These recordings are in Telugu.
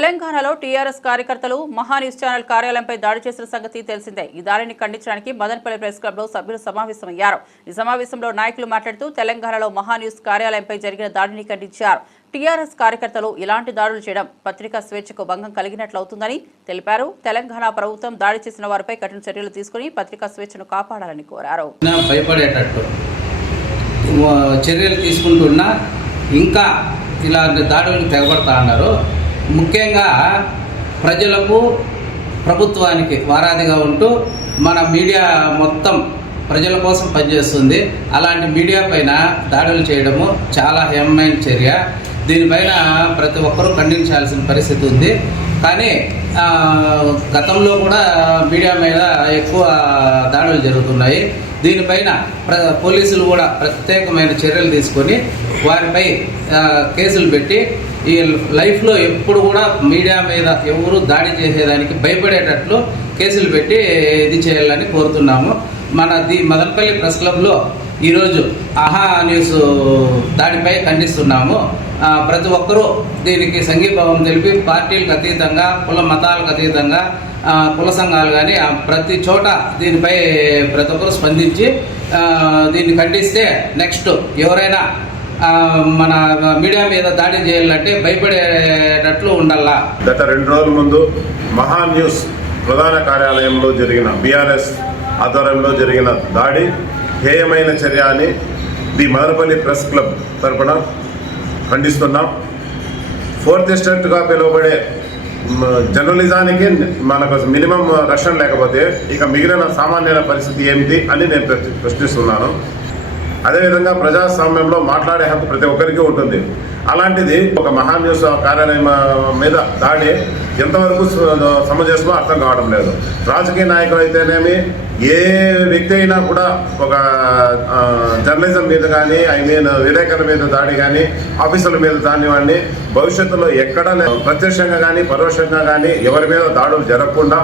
తెలంగాణలో టీఆర్ఎస్ కార్యకర్తలు మహాన్యూస్ ఛానల్ కార్యాలయంపై దాడి చేసిన సంగతి తెలిసిందే. ఈ దాడిని ఖండించడానికి మదనపల్లి ప్రెస్ క్లబ్లో సభ్యులు సమావేశమయ్యారు. ఈ సమావేశంలో నాయకులు మాట్లాడుతూ తెలంగాణలో మహాన్యూస్ కార్యాలయంపై జరిగిన దాడిని ఖండించారు. టీఆర్ఎస్ కార్యకర్తలు ఇలాంటి దాడులు చేయడం పత్రికా స్వేచ్ఛకు భంగం కలిగినట్లవుతుందని తెలిపారు. తెలంగాణ ప్రభుత్వం దాడి చేసిన వారిపై కఠిన చర్యలు తీసుకుని పత్రికా స్వేచ్ఛను కాపాడాలని కోరారు. భయపడేటట్టు చర్యలు తీసుకుంటున్నా ఇంకా ఇలాంటి దాడులకు తెగబడతా అన్నారు. ముఖ్యంగా ప్రజలకు ప్రభుత్వానికి వారాదిగా ఉంటూ మన మీడియా మొత్తం ప్రజల కోసం పనిచేస్తుంది. అలాంటి మీడియా పైన దాడులు చేయడము చాలా హేయమైన చర్య. దీనిపైన ప్రతి ఒక్కరూ ఖండించాల్సిన పరిస్థితి ఉంది. కానీ గతంలో కూడా మీడియా మీద ఎక్కువ దాడులు జరుగుతున్నాయి. దీనిపైన పోలీసులు కూడా ప్రత్యేకమైన చర్యలు తీసుకొని వారిపై కేసులు పెట్టి ఈ లైఫ్లో ఎప్పుడు కూడా మీడియా మీద ఎవరు దాడి చేసేదానికి భయపడేటట్లు కేసులు పెట్టి ఇది చేయాలని కోరుతున్నాము. మదనపల్లి ప్రెస్ క్లబ్లో ఈరోజు ఆహా న్యూస్ దాడిపై ఖండిస్తున్నాము. ప్రతి ఒక్కరూ దీనికి సంఘీభావం తెలిపి పార్టీలకు అతీతంగా కుల మతాలకు అతీతంగా కుల సంఘాలు కానీ ప్రతి చోట దీనిపై ప్రతి ఒక్కరు స్పందించి దీన్ని ఖండిస్తే నెక్స్ట్ ఎవరైనా మన మీడియా మీద దాడి చేయాలంటే భయపడేటట్లు ఉండాలా. గత 2 రోజుల ముందు మహా న్యూస్ ప్రధాన కార్యాలయంలో జరిగిన బీఆర్ఎస్ ఆధ్వర్యంలో జరిగిన దాడి హేయమైన చర్య అని ది మదనపల్లి ప్రెస్ క్లబ్ తరఫున ఖండిస్తున్నాం. 4th ఎస్టేట్గా పిలువబడే జర్నలిజానికి మనకు మినిమం రక్షణ లేకపోతే ఇక మిగిలిన సామాన్యుల పరిస్థితి ఏమిటి అని నేను ప్రశ్నిస్తున్నాను. అదేవిధంగా ప్రజాస్వామ్యంలో మాట్లాడే హక్కు ప్రతి ఒక్కరికి ఉంటుంది. అలాంటిది ఒక మహా న్యూస్ కార్యాలయం మీద దాడి ఎంతవరకు సమంజసమో అర్థం కావడం లేదు. రాజకీయ నాయకులు అయితేనేమి ఏ వ్యక్తి అయినా కూడా ఒక జర్నలిజం మీద కానీ విలేకరుల మీద దాడి కానీ ఆఫీసర్ల మీద దానివ్వండి భవిష్యత్తులో ఎక్కడ ప్రత్యక్షంగా కానీ పరోక్షంగా కానీ ఎవరి మీద దాడులు జరగకుండా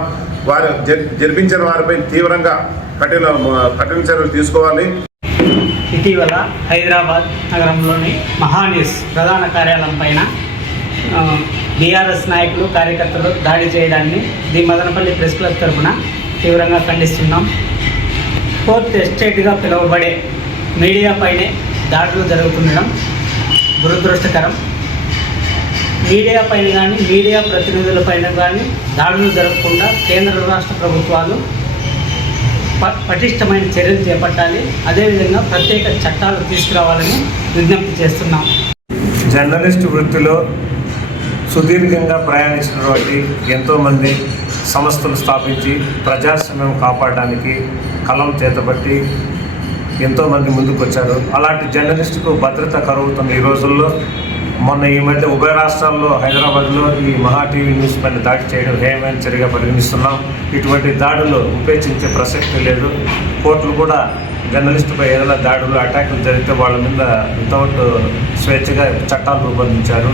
వారు జరిపించిన వారిపై తీవ్రంగా కఠిన చర్యలు తీసుకోవాలి. ఇటీవల హైదరాబాద్ నగరంలోని మహాన్యూస్ ప్రధాన కార్యాలయం పైన బీఆర్ఎస్ నాయకులు కార్యకర్తలు దాడి చేయడాన్ని ది మదనపల్లి ప్రెస్ క్లబ్ తరఫున తీవ్రంగా ఖండిస్తున్నాం. 4th ఎస్టేట్గా పిలువబడే మీడియా పైనే దాడులు జరుగుతుండడం దురదృష్టకరం. మీడియా పైన కానీ మీడియా ప్రతినిధుల పైన కానీ దాడులు జరగకుండా కేంద్ర రాష్ట్ర ప్రభుత్వాలు పటిష్టమైన చర్యలు చేపట్టాలి. అదేవిధంగా ప్రత్యేక చట్టాలు తీసుకురావాలని విజ్ఞప్తి చేస్తున్నాం. జర్నలిస్ట్ వృత్తిలో సుదీర్ఘంగా ప్రయాణించినటువంటి ఎంతోమంది సంస్థలు స్థాపించి ప్రజాస్వామ్యం కాపాడడానికి కలం చేతబట్టి ఎంతోమంది ముందుకు వచ్చారు. అలాంటి జర్నలిస్టుకు భద్రత కరువుతున్న ఈ రోజుల్లో మొన్న ఈ మధ్య ఉభయ రాష్ట్రాల్లో హైదరాబాద్లో ఈ మహా టీవీ న్యూస్ పైన దాడి చేయడం హేయమైన చర్యగా పరిగణిస్తున్నాం. ఇటువంటి దాడులు ఉపేక్షించే ప్రసక్తి లేదు. కోర్టులు కూడా జర్నలిస్టుపై ఏదైనా దాడులు అటాకులు జరిగితే వాళ్ళ మీద వితౌట్ స్వేచ్ఛగా చట్టాలు రూపొందించారు.